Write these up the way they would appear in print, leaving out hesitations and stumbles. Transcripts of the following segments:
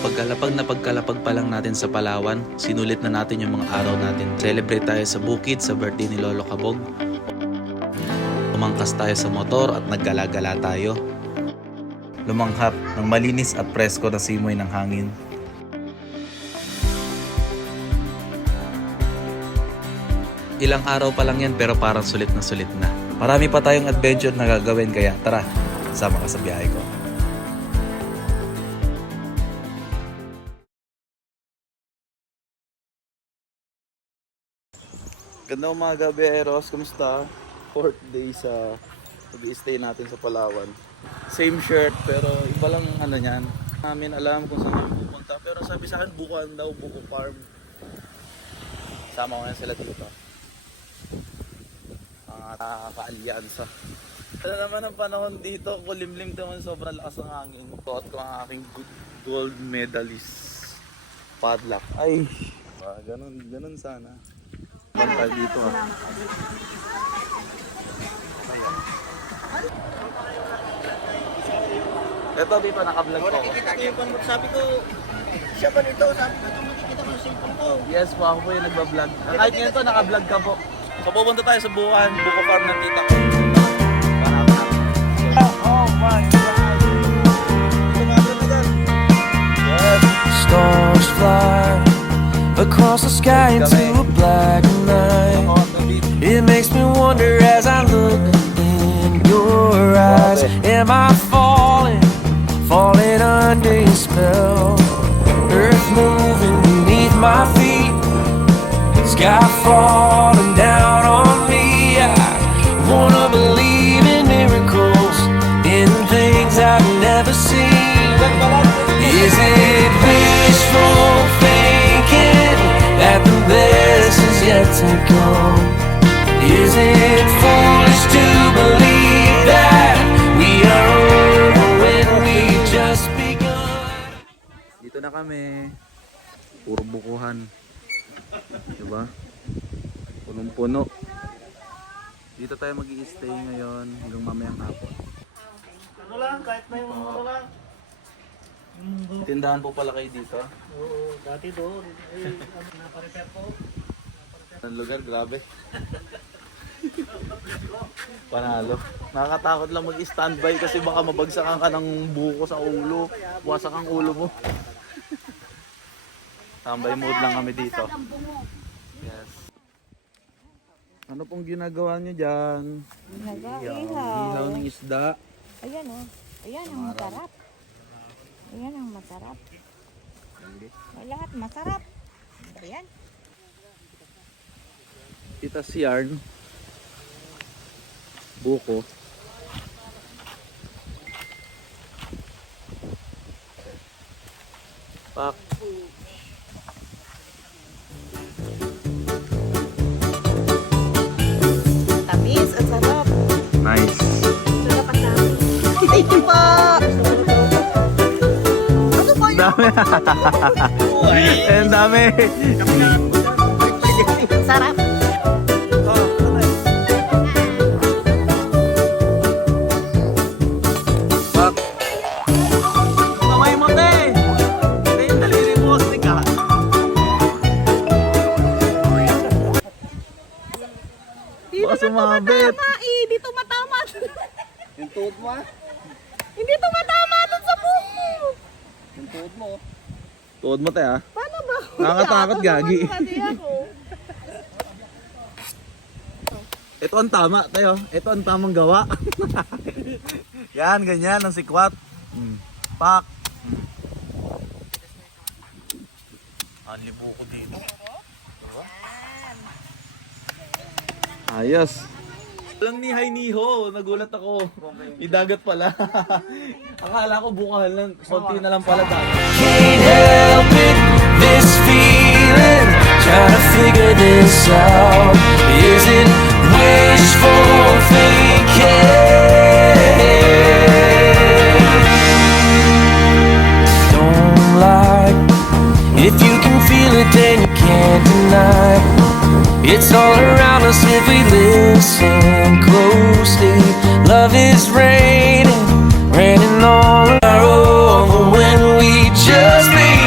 Pagkalapag pa lang natin sa Palawan, sinulit na natin yung mga araw natin. Celebrate tayo sa bukid sa birthday ni Lolo Kabog. Umangkas tayo sa motor at naggala-gala tayo. Lumanghap ng malinis at presko na simoy ng hangin. Ilang araw pa lang yan pero parang sulit na. Marami pa tayong adventure na gagawin kaya tara, sama ka sa biyahe ko. Ganda umaga, Beros. Kumusta? 4th day sa pag-i-stay natin sa Palawan. Same shirt pero iba lang ano niyan. Namin alam kung saan kami pupunta pero sabi sa akin Bukuan daw, Buko Farm. Sama ko na sila dito. Ka-alyansa. Ano naman ang panahon dito, kulimlim naman, sobrang lakas ng hangin. Suot ko ang aking gold medalist padlock. Ay, ganun sana. Bantay dito Ito dito, naka-vlog ko. Sabi ko, siya ba nito? Sabi ko, ito makikita ko sa cellphone ko. Yes po, ako po yung nagba-vlog. Kahit ngayon to, naka-vlog ka po. So pupunta tayo sa Bukuan, Buko Farm ng tita ko. Oh my God! Yes! Stars fly across the sky into a black night. It makes me wonder as I look in your eyes. Am I falling under your spell? Earth moving beneath my feet, sky falling down on me. I wanna believe in miracles, in things I've never seen. Is it wishful thinking that the best is yet to come? Is it foolish to believe that we are over when we just begun? Dito na kami. Puro bukuhan. Diba? Punong-puno. Dito tayo mag-i-stay ngayon hanggang mamayang hapon. Ano lang, kahit may mga ano lang. Tindahan po pala kayo dito. Oo, dati doon. Naparepair po. Ang lugar, grabe. Panalo. Nakakatakot lang mag-standby kasi baka mabagsakan ka ng buko sa ulo. Wasak ang ulo mo. Tambay mode lang kami dito. Yes. Ano pong ginagawa nyo dyan? Ihaw ng isda. Ayan o. Ayan ang masarap. Ayan ang masarap. May lahat masarap. Ayan. Titas yarn. Buko. Pak. Tamis at sarap. Nice. Sarap at dami. Thank you po. Ano po yun? Dami. Ang dami. Sarap. Pak. Kamay mo, te. Te, yung daliri mo, stick ka. Baka sumabit. Dito matama. Yung tuhod mo ah. Hindi to matama dun sa buko. Yung tuhod mo. Tuod mo, te, ha? Paano ba? Nakakatakot, gagi. Pati ako. Ito ang tama, tayo. Ito ang tamang gawa. Yan, ganyan, ang sikwat. Pak. Ang libo ko dito. Diba? Ayos. Walang nihay-niho. Nagulat ako. Idagat pala. Akala ko bukal lang. Konti na lang pala dagat. Can't help it, this feeling, trying to figure this out. Is it wishful thinking? Don't lie, if you can feel it then you can't deny. It's all around us if we listen closely. Love is raining all around when we just be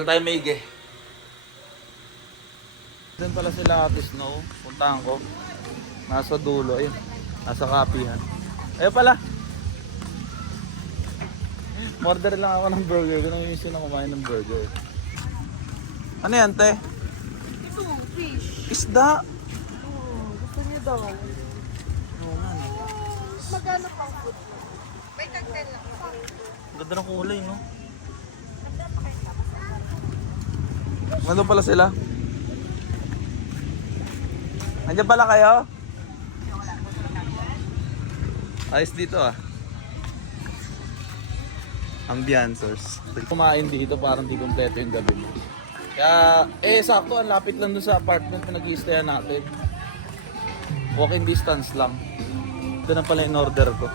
Tagal tayo maigi. Doon pala sila Ate Snow. Puntahan ko. Nasa dulo. Ayun. Nasa kapihan. Ayun pala. Order lang ako ng burger. Ganun yung gusto na kumain ng burger. Ano yan, te? Ito, fish. Isda. Gusto niyo daw. Magkano pang food? May tagtel lang. Ganda ng kulay, no? Nandun pala sila. Nandiyan pala kayo? Ayos dito ah. Ambiancers. Kumain dito parang di kompleto yung gabi mo. Kaya, sakto, ang lapit lang dun sa apartment na nag-i-stayan natin. Walking distance lang. Ito na pala yung order ko.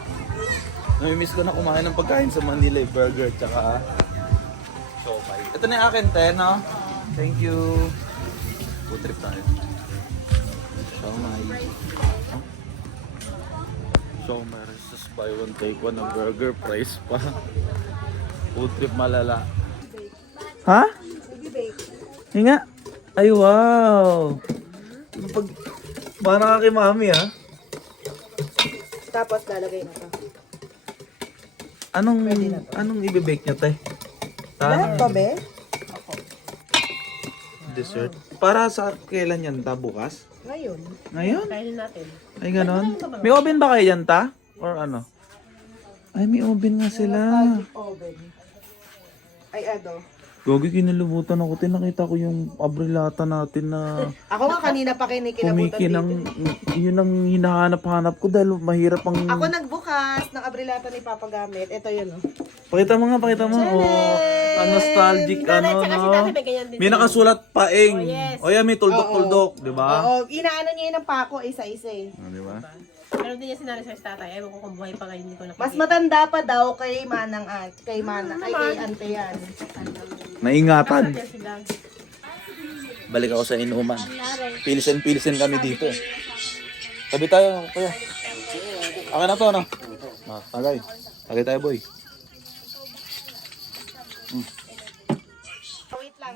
Namimiss ko na kumain ng pagkain sa Manila, burger, tsaka siomai. Ito na yung akin, te, no? Thank you. Food trip tayo. Siomai. Siomai, just buy one, take one ng burger, price pa. Food trip malala. Ha? Hinga? Ay, wow! Pag... Parang kay mami, ha? Tapos lalagay na to. Anong ibe-bake niya, te? Lahat pa, be? Dessert. Para sa kailan yan, ta? Bukas? Ngayon. Ngayon? Kainin natin. Ay, ganon? May oven ba kayo yan, ta? Or ano? Ay, may oven nga sila. Oven. Ay, ano? Gogi, kinalabutan ako. Tinakita ko yung abrilata natin na Ako nga kanina pa kinikilabutan kumikinang, dito. yun ang hinahanap-hanap ko dahil mahirap ang... Ako nagbukas ng abrilata ni Papa gamit. Ito yun, oh. Pakita mo nga, pakita mo. Oh, ang nostalgic, ano, no? May nakasulat paeng. O yan, may tuldok-tuldok, di ba? Oo, inaano niya yun ng pako, isa-isa eh. Di ba? Pero hindi niya sinali sa tatay. Ewan ko kung buhay pa ngayon, hindi ko nakikita. Mas matanda pa daw kay Manang Ant. Kay Manang, ay kay Ante yan. Naingatan. Kaya sila. Balik ako sa inuman. Pilsen kami dito. Tabi tayo, kuya. Akin na to, no? Tagay. Tagay tayo, boy. Wait lang.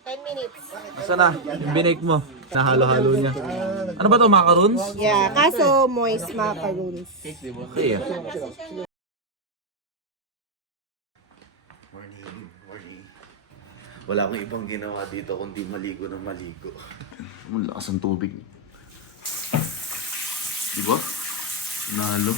10 minutes. Asa na? Yung binake mo. Nahalo-halo niya. Ano ba to, macaroons? Yeah, kaso moist macaroons. Okay, ah. Morning. Wala akong ibang ginawa dito kundi maligo ng maligo. Ang lakas ng tubig. Diba? Nalo.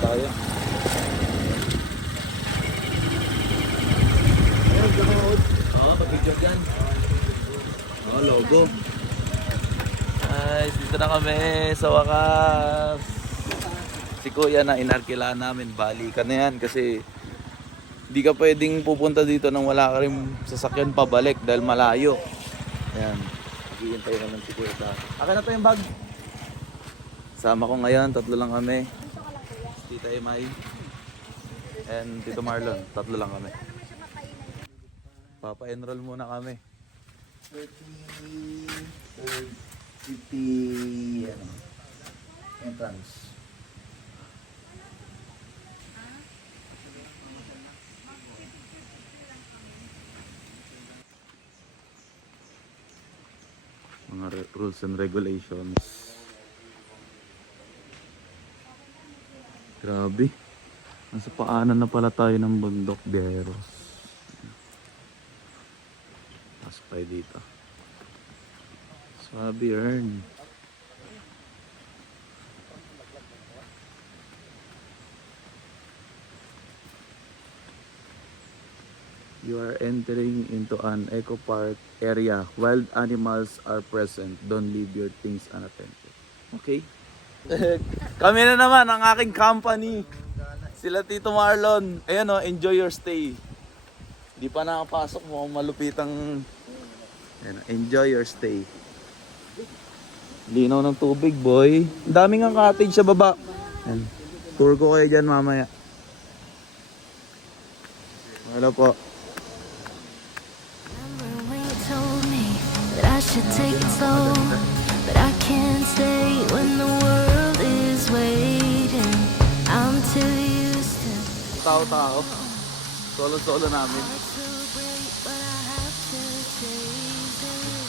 Tayo. Pag-picture dyan. Logo. Ay, dito na kami sa wakas. Si Kuya na inarkilaan namin. Balikan na yan kasi hindi ka pwedeng pupunta dito nang wala ka rin sasakyan pabalik dahil malayo. Ayan. Maghihintay naman si Kuya. Akin na to yung bag. Sama ko ngayon, tatlo lang kami. Tita Emay and Tito Marlon, tatlo lang kami. Papa-enroll muna kami. 50 entrance. Mga rules and regulations. Grabe. Nasa paanan na pala tayo ng bundok, Bieros. Pasok tayo dito. Swabe earn. You are entering into an eco park area. Wild animals are present. Don't leave your things unattended. Okay? Kami na naman ang aking company. Sila Tito Marlon. Ayan o, enjoy your stay. Di pa nakapasok mo, malupitang... Ayan, enjoy your stay. Linaw ng tubig, boy. Ang daming ang cottage sa baba. Yan. Tour ko kayo dyan mamaya. Hello po. Remember when you told me that I should take it slow, but I can't stay when the world is waiting. I'm too used to Tao-tao. Solo-solo namin. to break, but I have to chase it.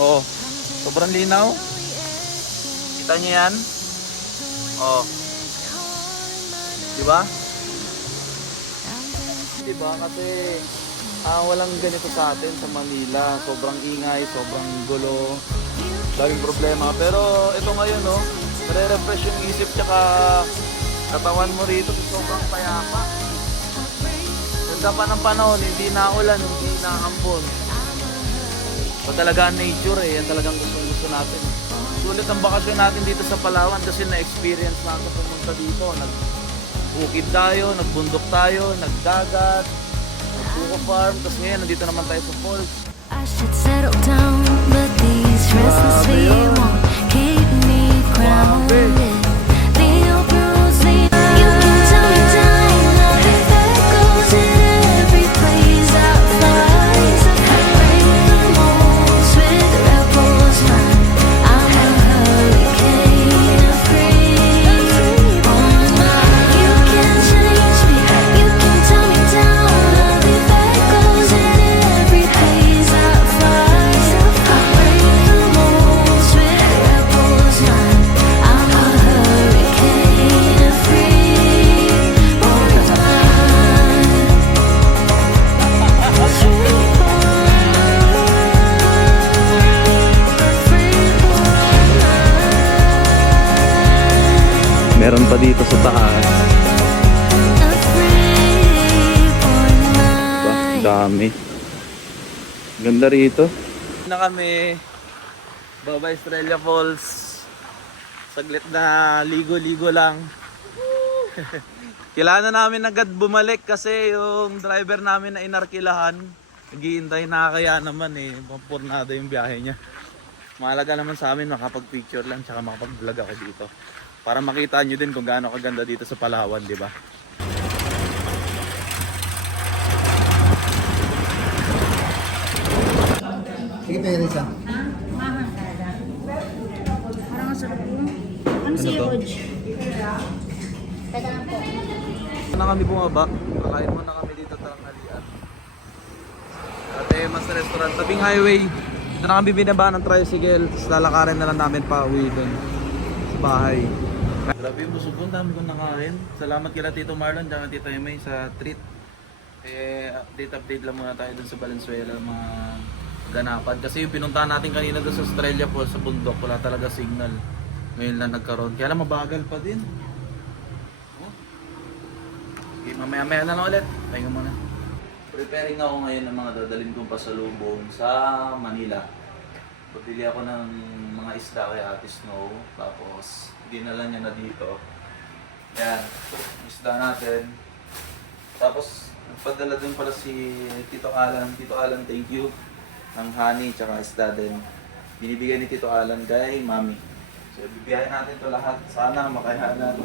Oo. Sobrang linaw. Kita niyo yan? Oo. Diba? Diba? Kasi walang ganito sa atin sa Manila. Sobrang ingay, sobrang gulo. Daming problema. Pero ito ngayon, no? Nare-refresh yung isip tsaka katawan mo rito. Sobrang payapa. Ganda pa ng panahon. Hindi na ulan, hindi na ambon. So talaga nature yan talagang gusto natin. Sulit ang bakasyon natin dito sa Palawan kasi na-experience natin pumunta dito. Nagbukid tayo, nagbundok tayo, nagdagat, nagbuko farm, tapos ngayon nandito naman tayo sa falls. I should settle down, but these restless feet won't keep me grounded. The open roads lead. You can tell me down, I'll be that goes in every place I fly. I break the molds with rebels run. I'm a hurricane free on mine. You can change me, you can tell me down, I'll be that goes in every place I fly. I break the molds with rebels run. I'm a hurricane free on Meron pa dito sa taas. Dami. Ganda rito. Na kami. Baba Estrella Falls. Saglit na ligo-ligo lang. Kailangan namin agad bumalik kasi yung driver namin na inarkilahan. Naghihintay na kaya naman pampurnado yung biyahe niya. Mahalaga naman sa amin makapag-picture lang tsaka makapag-vlog ako dito. Para makita nyo din kung gaano kaganda dito sa Palawan, di ba? Sige pa yung isa. Parang ang sarap yun. Ano si to? Rog? Tagaan po. Na kami bumaba, kakain muna kami dito tanghalian. Ate Mas Restaurant, tabing highway. Ito na kami binaba ng tricycle, tapos lalakarin na lang namin pa uwi dun sa bahay. Grabe yung busog ko, dami kong nakain. Salamat kila Tito Marlon, dami Tito Emay sa treat. Update lang muna tayo dun sa Valenzuela, mga ganapan. Kasi yung pinuntahan natin kanina dun sa Estrella Falls, sa bundok, wala talaga signal. Ngayon lang nagkaroon, kaya lang mabagal pa din. Okay, mamaya-maya na lang ulit. Tayo muna. Preparing ako ngayon ng mga dadalhin kong pasalubong sa Manila. Pabili ako ng mga isda kay Ate Snow. Tapos, dinala niya na dito. Yan. Isda natin. Tapos, nagpadala din pala si Tito Alan. Tito Alan, thank you. Ng honey, tsaka isda din. Binibigay ni Tito Alan kay Mami. So, bibiyahin natin ito lahat. Sana makayanan.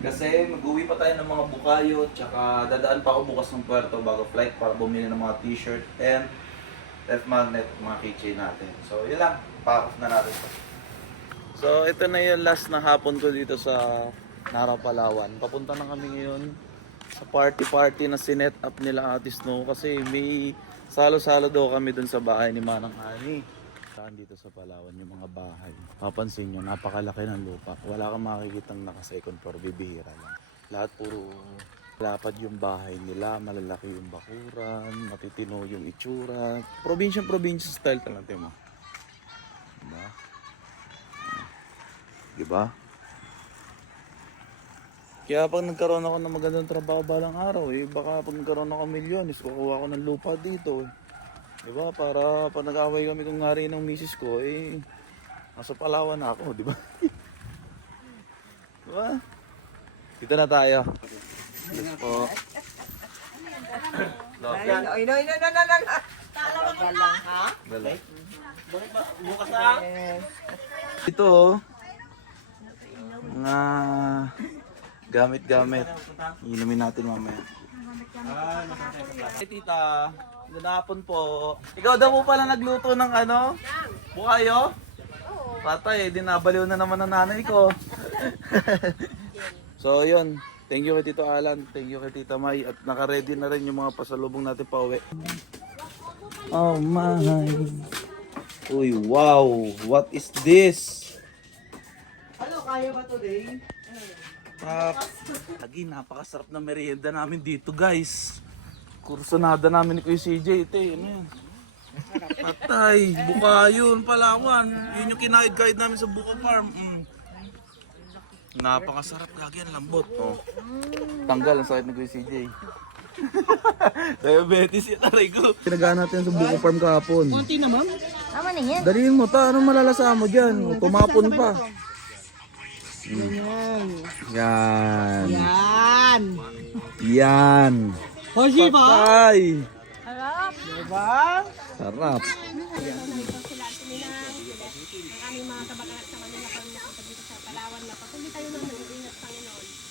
Kasi mag-uwi pa tayo ng mga bukayo, tsaka dadaan pa ako bukas ng puerto bago flight para bumili ng mga t-shirt and F magnet, mga keychain natin. So yun lang, pa-off na natin ito. So ito na yung last na hapon ko dito sa Nara, Palawan. Papunta na kami ngayon sa party na sinet up nila Ate Snow kasi may salo-salo daw kami dun sa bahay ni Manang Ani. Saan dito sa Palawan yung mga bahay. Papansin nyo, napakalaki ng lupa. Wala kang makikitang naka-second floor, bibihira lang. Lahat puro lapad yung bahay nila, malalaki yung bakuran, matitino yung itsura. Probinsya style talaga mo. Diba? Diba? Kaya pag nagkaroon ako ng magandang trabaho balang araw, baka pag nagkaroon ako milyones, kukuha ko ng lupa dito. Diba? Para pag nag-away kami kung ngari ng misis ko, nasa Palawan na ako, diba? Diba? Dito na tayo. Yes po. No. Dalawa Bukas na. Ito oh. Mga gamit-gamit. Inumin natin mamaya. Hey tita, ganapon po. Ikaw daw po pala nagluto ng ano? Bukayo? Patay, dinabaliw na naman ng nanay ko. So yun, thank you kay Tito Alan, thank you kay Tita May. At naka-ready na rin yung mga pasalubong natin pa uwi. Oh my. Uy, wow, what is this? Ano, kaya ba today? Lagi, napakasarap na merienda namin dito guys. Kursunada namin ni Kuya CJ. Ito ano yan? Patay, Bukayon, Palawan. Yun yung kinaid-guide namin sa Buka Farm. Napakasarap, gagi yan, lambot. Oh. Tanggal ang sakit ni Kuya CJ. Diabetes yung taray ko. Pinagaan natin sa Buka Farm kahapon. Konti naman. Tama na yan. Daliin mo ta, anong malalasa mo dyan? Tumapon pa. Yan. Yan. Yan. Yan. Hoshi ba? Patay. Harap. Diba? Sarap.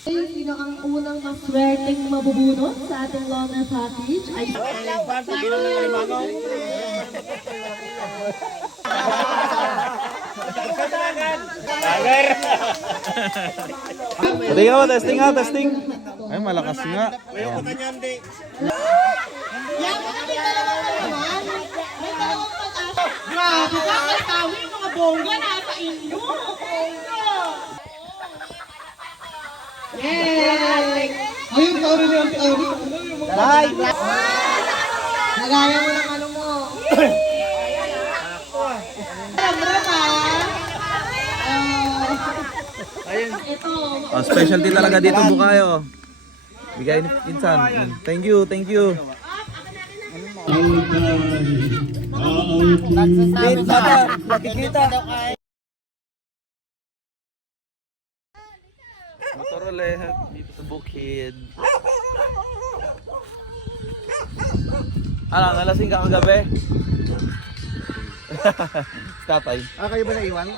Yung pinakang-unang maswerteng mabubunot sa ating Longer Package ay Testing ako, testing nga, testing. Ay, malakas nga. Ayan. Grabe ka, magtawi yung mga bongga nasa inyo. Ayun, kauro niyo ang kauro. Bye! Nagaya mo ng ano mo. Specialty talaga dito, Bukayo. Bigay ni Pinsan. Thank you, thank you. Motor ulit dito sa bukid. Ano, nalasing ka kagabi? Tatay. Kayo ba naiwan?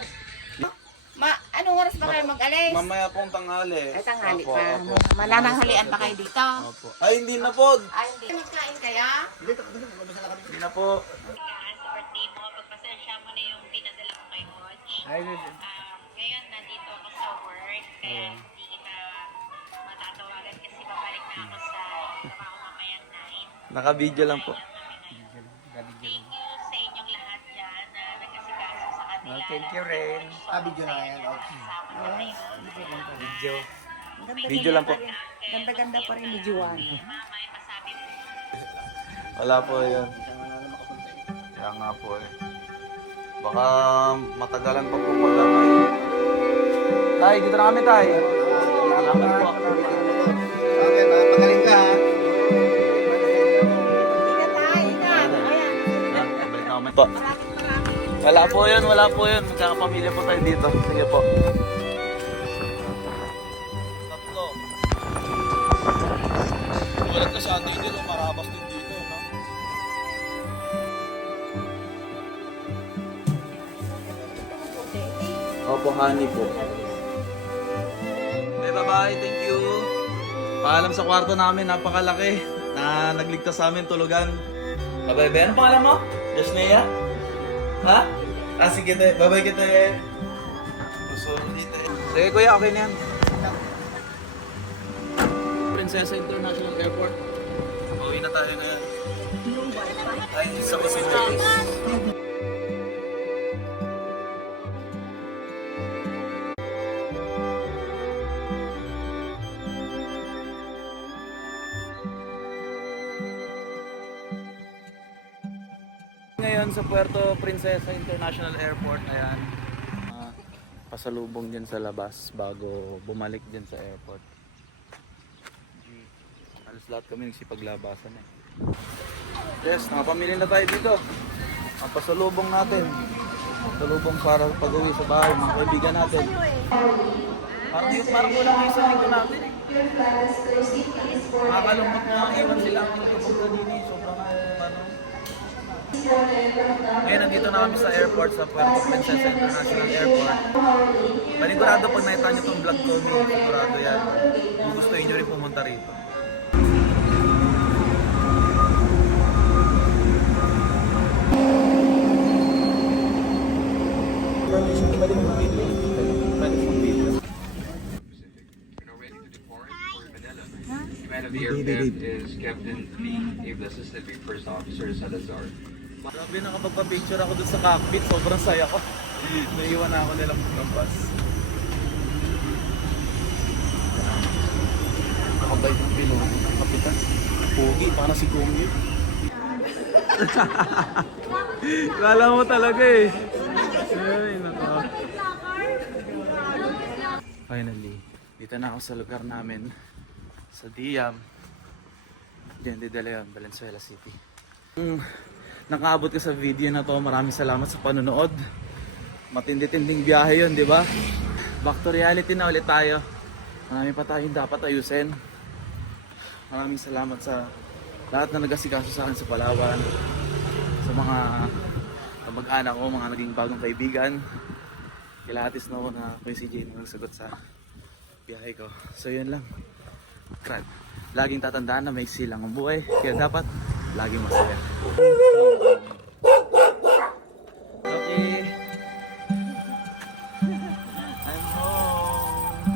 Anong oras ba kayo mag-alis? Mamaya pong tanghali. Ay, tanghali Opo, pa. opo. Manananghalian pa kayo dito? Opo. Ay, hindi na po. Ay, hindi. Kain kaya? Hindi na po. sa birthday mo, pagpasensya mo na yung pinadala ko kay Coach. Ngayon, nandito ako sa work, kaya hindi kita matatawagan kasi babalik na ako sa trabaho mamayang 9. Naka-video lang po. Thank you sa inyong lahat dyan na nagkasikaso sa kanila. Thank you rin. Video na yan. Kasama na kayo. Video. Video lang po. Ganda-ganda pa rin ni Juan. Mama, ipasabi mo. Wala po yun. Kaya nga po eh. Baka matagalan pa po pala ngayon. Tay, dito na kami tay. Salamat po. Okay, magaling ka ha. Balik na kami po. Wala po yun, wala po yun. Magkakapamilya po tayo dito. Sige po. Tatlo. Tulad ka sa atin dito, marabas din dito, no? Opo, honey po. Okay, bye-bye. Thank you. Paalam sa kwarto namin, napakalaki. Na nagligtas sa amin tulugan. Bye-bye. Ano pangalan mo? Jasneya? Ha? Ah, sige, te. Bye-bye kita eh. Gusto mo dito eh. Sige, kuya. Okay na yan. Princesa International Airport. Pauwi na tayo ngayon. Ay, isa ko si Jace. Ngayon sa Puerto Princesa International Airport, ayan, pasalubong dyan sa labas bago bumalik dyan sa airport. Alas lahat kami nagsipaglabasan eh. Yes, nakapamili na tayo dito. Ang pasalubong natin. Pasalubong para pag-uwi sa bahay, mga kaibigan natin. Parang kulang yung isang linggo natin eh. Makakalungkot na iwan sila ang linggo kanini. Sobrang ano. Ngayon, nandito na kami sa airport, sa Puerto Princesa International Airport. Panigurado pag nakita nyo itong vlog ko, sigurado yan. Kung gusto nyo rin pumunta rito. Command of the aircraft is Captain Lee, Naval Assistant First Officer Salazar. Grabe, nakapagpa-picture ako dun sa cockpit. Sobrang saya ko. Naiwan na ako nilang bus. Nakabait ng piloto ng kapitan. Pogi, para si Gomyo. Kala mo talaga eh. Ay, nako. Finally, dito na ako sa lugar namin. Sa Diam. Diyan de Leon, Valenzuela City. Nakaabot ka sa video na to, maraming salamat sa panonood. Matindi-tinding biyahe yun, di ba? Back to reality na ulit tayo. Marami pa tayong dapat ayusin. Maraming salamat sa lahat na nag-asikaso sa akin sa Palawan. Sa mga mag-anak ko, mga naging bagong kaibigan. Kila Ate Snow na may si Jane na nagsagot sa biyahe ko. So yun lang. Crad. Laging tatandaan na may silang ang buhay. Kaya dapat laging masaya. Okay. I'm home.